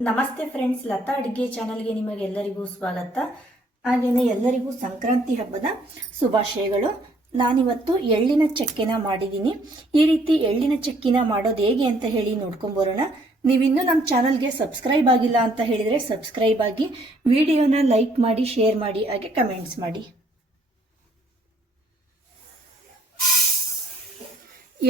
ನಮಸ್ತೆ ಫ್ರೆಂಡ್ಸ್, ಲತಾ ಅಡುಗೆ ಚಾನಲ್ಗೆ ನಿಮಗೆಲ್ಲರಿಗೂ ಸ್ವಾಗತ. ಹಾಗೆಯೇ ಎಲ್ಲರಿಗೂ ಸಂಕ್ರಾಂತಿ ಹಬ್ಬದ ಶುಭಾಶಯಗಳು. ನಾನಿವತ್ತು ಎಳ್ಳಿನ ಚಕ್ಕೆನ ಮಾಡಿದ್ದೀನಿ. ಈ ರೀತಿ ಎಳ್ಳಿನ ಚಕ್ಕಿನ ಮಾಡೋದು ಹೇಗೆ ಅಂತ ಹೇಳಿ ನೋಡ್ಕೊಂಬರೋಣ ನೀವಿನ್ನೂ ನಮ್ಮ ಚಾನಲ್ಗೆ ಸಬ್ಸ್ಕ್ರೈಬ್ ಆಗಿಲ್ಲ ಅಂತ ಹೇಳಿದರೆ ಸಬ್ಸ್ಕ್ರೈಬ್ ಆಗಿ, ವಿಡಿಯೋನ ಲೈಕ್ ಮಾಡಿ, ಶೇರ್ ಮಾಡಿ, ಹಾಗೆ ಕಮೆಂಟ್ಸ್ ಮಾಡಿ.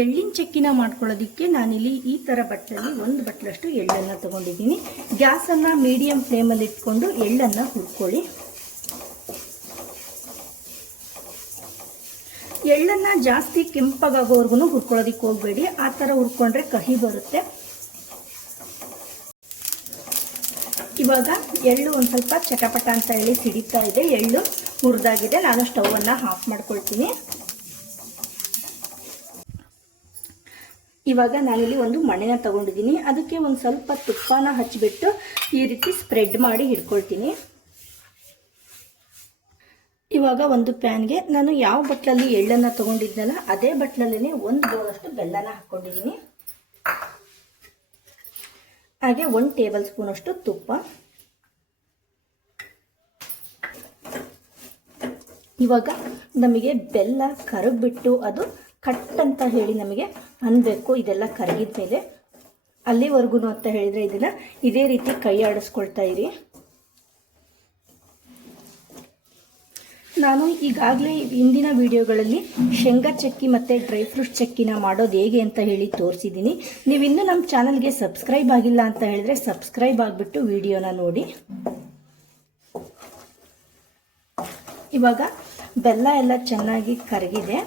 ಎಳ್ಳಿನ ಚಕ್ಕಿನ ಮಾಡ್ಕೊಳ್ಳೋದಕ್ಕೆ ನಾನಿಲ್ಲಿ ಈ ಥರ ಬಟ್ಟಲಲ್ಲಿ ಒಂದು ಬಟ್ಲಷ್ಟು ಎಳ್ಳನ್ನು ತಗೊಂಡಿದ್ದೀನಿ. ಗ್ಯಾಸನ್ನು ಮೀಡಿಯಂ ಫ್ಲೇಮಲ್ಲಿ ಇಟ್ಕೊಂಡು ಎಳ್ಳನ್ನು ಹುರ್ಕೊಳ್ಳಿ. ಎಳ್ಳನ್ನು ಜಾಸ್ತಿ ಕೆಂಪಾಗೋವರೆಗೂ ಹುರ್ಕೊಳ್ಳೋದಕ್ಕೆ ಹೋಗಬೇಡಿ. ಆ ಥರ ಹುರ್ಕೊಂಡ್ರೆ ಕಹಿ ಬರುತ್ತೆ. ಇವಾಗ ಎಳ್ಳು ಒಂದು ಸ್ವಲ್ಪ ಚಟಪಟ ಅಂತ ಹೇಳಿ ಸಿಡಿತಾ ಇದೆ. ಎಳ್ಳು ಹುರಿದಾಗಿದೆ ನಾನು ಸ್ಟವನ್ನು ಆಫ್ ಮಾಡ್ಕೊಳ್ತೀನಿ. ಇವಾಗ ನಾನಿಲ್ಲಿ ಒಂದು ಮಣೆನ ತಗೊಂಡಿದ್ದೀನಿ. ಅದಕ್ಕೆ ಒಂದು ಸ್ವಲ್ಪ ತುಪ್ಪನ ಹಚ್ಚಿಬಿಟ್ಟು ಈ ರೀತಿ ಸ್ಪ್ರೆಡ್ ಮಾಡಿ ಹಿಡ್ಕೊಳ್ತೀನಿ. ಇವಾಗ ಒಂದು ಪ್ಯಾನ್ಗೆ ನಾನು ಯಾವ ಬಟ್ಲಲ್ಲಿ ಎಳ್ಳನ್ನು ತಗೊಂಡಿದ್ನಲ್ಲ, ಅದೇ ಬಟ್ಲಲ್ಲೇ ಒಂದು ಬೌಲಷ್ಟು ಬೆಲ್ಲನ ಹಾಕ್ಕೊಂಡಿದ್ದೀನಿ ಹಾಗೆ ಒಂದು ಟೇಬಲ್ ಸ್ಪೂನಷ್ಟು ತುಪ್ಪ. ಇವಾಗ ನಮಗೆ ಬೆಲ್ಲ ಕರಗ್ಬಿಟ್ಟು ಅದು ಕಟ್ ಅಂತ ಹೇಳಿ ನಮಗೆ ಅನ್ಬೇಕು, ಇದೆಲ್ಲ ಕರಗಿದ ಮೇಲೆ. ಅಲ್ಲಿವರೆಗೂ ಅಂತ ಹೇಳಿದರೆ ಇದನ್ನು ಇದೇ ರೀತಿ ಕೈ ಆಡಿಸ್ಕೊಳ್ತಾ ಇರಿ. ನಾನು ಈಗಾಗಲೇ ಹಿಂದಿನ ವಿಡಿಯೋಗಳಲ್ಲಿ ಶೇಂಗಾ ಚಕ್ಕಿ ಮತ್ತು ಡ್ರೈ ಫ್ರೂಟ್ಸ್ ಚಕ್ಕಿನ ಮಾಡೋದು ಹೇಗೆ ಅಂತ ಹೇಳಿ ತೋರಿಸಿದ್ದೀನಿ. ನೀವಿನ್ನೂ ನಮ್ಮ ಚಾನಲ್ಗೆ ಸಬ್ಸ್ಕ್ರೈಬ್ ಆಗಿಲ್ಲ ಅಂತ ಹೇಳಿದ್ರೆ ಸಬ್ಸ್ಕ್ರೈಬ್ ಆಗಿಬಿಟ್ಟು ವಿಡಿಯೋನ ನೋಡಿ. ಇವಾಗ ಬೆಲ್ಲ ಎಲ್ಲ ಚೆನ್ನಾಗಿ ಕರಗಿದೆ.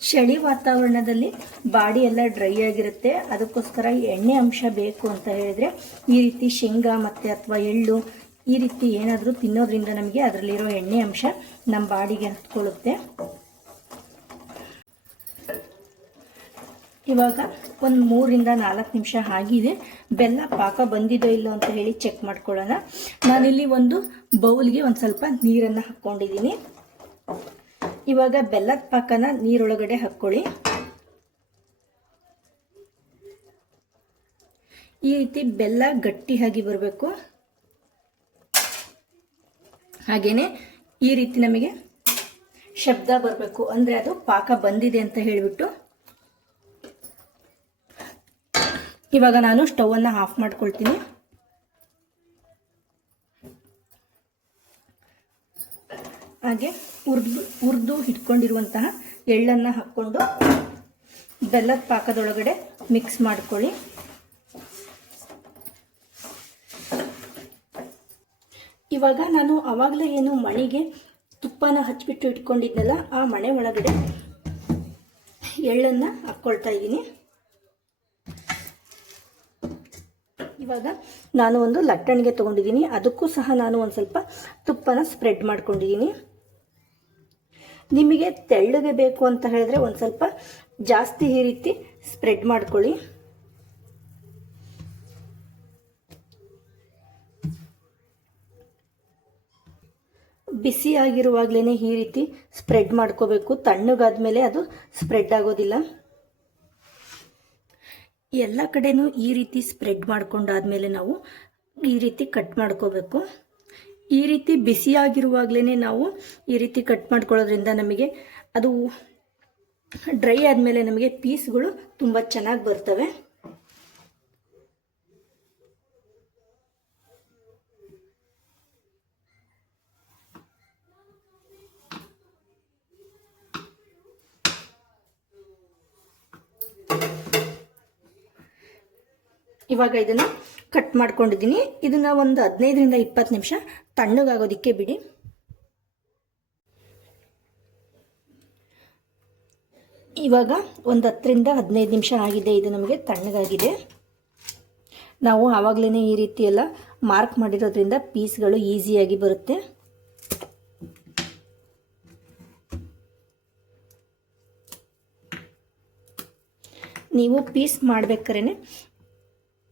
ಚಳಿ ವಾತಾವರಣದಲ್ಲಿ ಬಾಡಿ ಎಲ್ಲ ಡ್ರೈ ಆಗಿರುತ್ತೆ. ಅದಕ್ಕೋಸ್ಕರ ಎಣ್ಣೆ ಅಂಶ ಬೇಕು ಅಂತ ಹೇಳಿದ್ರೆ ಈ ರೀತಿ ಶೇಂಗಾ ಮತ್ತು ಅಥವಾ ಎಳ್ಳು ಈ ರೀತಿ ಏನಾದರೂ ತಿನ್ನೋದ್ರಿಂದ ನಮಗೆ ಅದರಲ್ಲಿರೋ ಎಣ್ಣೆ ಅಂಶ ನಮ್ಮ ಬಾಡಿಗೆ ಹತ್ಕೊಳ್ಳುತ್ತೆ ಇವಾಗ ಒಂದು ಮೂರಿಂದ ನಾಲ್ಕು ನಿಮಿಷ ಆಗಿದೆ. ಬೆಲ್ಲ ಪಾಕ ಬಂದಿದೋ ಇಲ್ಲೋ ಅಂತ ಹೇಳಿ ಚೆಕ್ ಮಾಡ್ಕೊಳ್ಳೋಣ. ನಾನಿಲ್ಲಿ ಒಂದು ಬೌಲ್ಗೆ ಒಂದು ಸ್ವಲ್ಪ ನೀರನ್ನು ಹಾಕ್ಕೊಂಡಿದ್ದೀನಿ. ಇವಾಗ ಬೆಲ್ಲದ ಪಾಕನ ನೀರೊಳಗಡೆ ಹಾಕ್ಕೊಳ್ಳಿ ಈ ರೀತಿ ಬೆಲ್ಲ ಗಟ್ಟಿಯಾಗಿ ಬರಬೇಕು. ಹಾಗೇನೆ ಈ ರೀತಿ ನಮಗೆ ಶಬ್ದ ಬರಬೇಕು. ಅಂದರೆ ಅದು ಪಾಕ ಬಂದಿದೆ ಅಂತ ಹೇಳಿಬಿಟ್ಟು. ಇವಾಗ ನಾನು ಸ್ಟವನ್ನು ಆಫ್ ಮಾಡ್ಕೊಳ್ತೀನಿ. ಹಾಗೆ ಹುರಿದು ಹುರಿದು ಇಟ್ಕೊಂಡಿರುವಂತಹ ಎಳ್ಳನ್ನು ಹಾಕ್ಕೊಂಡು ಬೆಲ್ಲದ ಪಾಕದೊಳಗಡೆ ಮಿಕ್ಸ್ ಮಾಡ್ಕೊಳ್ಳಿ. ಇವಾಗ ನಾನು ಆವಾಗಲೇ ಏನು ಮಣಿಗೆ ತುಪ್ಪನ ಹಚ್ಚಿಬಿಟ್ಟು ಇಟ್ಕೊಂಡಿದ್ನಲ್ಲ, ಆ ಮಣೆ ಒಳಗಡೆ ಎಳ್ಳನ್ನು ಹಾಕ್ಕೊಳ್ತಾ ಇದ್ದೀನಿ. ಇವಾಗ ನಾನು ಒಂದು ಲಟ್ಟಣಿಗೆ ತೊಗೊಂಡಿದ್ದೀನಿ, ಅದಕ್ಕೂ ಸಹ ನಾನು ಒಂದು ಸ್ವಲ್ಪ ತುಪ್ಪನ ಸ್ಪ್ರೆಡ್ ಮಾಡ್ಕೊಂಡಿದ್ದೀನಿ. ನಿಮಗೆ ತೆಳ್ಳಗೆ ಬೇಕು ಅಂತ ಹೇಳಿದ್ರೆ ಒಂದು ಸ್ವಲ್ಪ ಜಾಸ್ತಿ ಈ ರೀತಿ ಸ್ಪ್ರೆಡ್ ಮಾಡ್ಕೊಳ್ಳಿ. ಬಿಸಿ ಆಗಿರುವಾಗಲೇ ಈ ರೀತಿ ಸ್ಪ್ರೆಡ್ ಮಾಡ್ಕೋಬೇಕು. ತಣ್ಣಗಾದ್ಮೇಲೆ ಅದು ಸ್ಪ್ರೆಡ್ ಆಗೋದಿಲ್ಲ. ಎಲ್ಲ ಕಡೆನೂ ಈ ರೀತಿ ಸ್ಪ್ರೆಡ್ ಮಾಡ್ಕೊಂಡಾದ್ಮೇಲೆ ನಾವು ಈ ರೀತಿ ಕಟ್ ಮಾಡ್ಕೋಬೇಕು. ಈ ರೀತಿ ಬಿಸಿಯಾಗಿರುವಾಗಲೇ ನಾವು ಈ ರೀತಿ ಕಟ್ ಮಾಡ್ಕೊಳ್ಳೋದ್ರಿಂದ ನಮಗೆ ಅದು ಡ್ರೈ ಆದಮೇಲೆ ನಮಗೆ ಪೀಸ್ಗಳು ತುಂಬ ಚೆನ್ನಾಗಿ ಬರ್ತವೆ. ಇವಾಗ ಇದನ್ನು ಕಟ್ ಮಾಡ್ಕೊಂಡಿದ್ದೀನಿ. ಇದನ್ನು ಒಂದು ಹದಿನೈದರಿಂದ ಇಪ್ಪತ್ತು ನಿಮಿಷ ತಣ್ಣಗಾಗೋದಕ್ಕೆ ಬಿಡಿ. ಇವಾಗ ಒಂದು ಹತ್ತರಿಂದ ಹದಿನೈದು ನಿಮಿಷ ಆಗಿದೆ. ಇದು ನಮಗೆ ತಣ್ಣಗಾಗಿದೆ. ನಾವು ಆವಾಗಲೇ ಈ ರೀತಿ ಎಲ್ಲ ಮಾರ್ಕ್ ಮಾಡಿರೋದ್ರಿಂದ ಪೀಸ್ಗಳು ಈಸಿಯಾಗಿ ಬರುತ್ತೆ. ನೀವು ಪೀಸ್ ಮಾಡ್ಬೇಕಾದ್ರೆ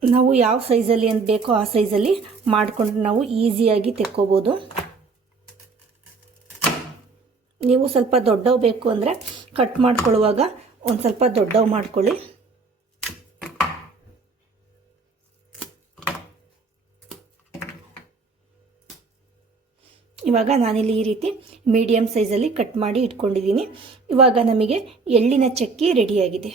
ನಾವು ಯಾವ ಸೈಜಲ್ಲಿ ಅಂತ ಬೇಕೋ ಆ ಸೈಜಲ್ಲಿ ಮಾಡಿಕೊಂಡು ನಾವು ಈಸಿಯಾಗಿ ತೆಕ್ಕೋಬೋದು. ನೀವು ಸ್ವಲ್ಪ ದೊಡ್ಡವು ಬೇಕು ಅಂದರೆ ಕಟ್ ಮಾಡ್ಕೊಳ್ಳುವಾಗ ಒಂದು ಸ್ವಲ್ಪ ದೊಡ್ಡವು ಮಾಡ್ಕೊಳ್ಳಿ. ಇವಾಗ ನಾನಿಲ್ಲಿ ಈ ರೀತಿ ಮೀಡಿಯಮ್ ಸೈಜಲ್ಲಿ ಕಟ್ ಮಾಡಿ ಇಟ್ಕೊಂಡಿದ್ದೀನಿ. ಇವಾಗ ನಮಗೆ ಎಳ್ಳಿನ ಚಕ್ಕಿ ರೆಡಿಯಾಗಿದೆ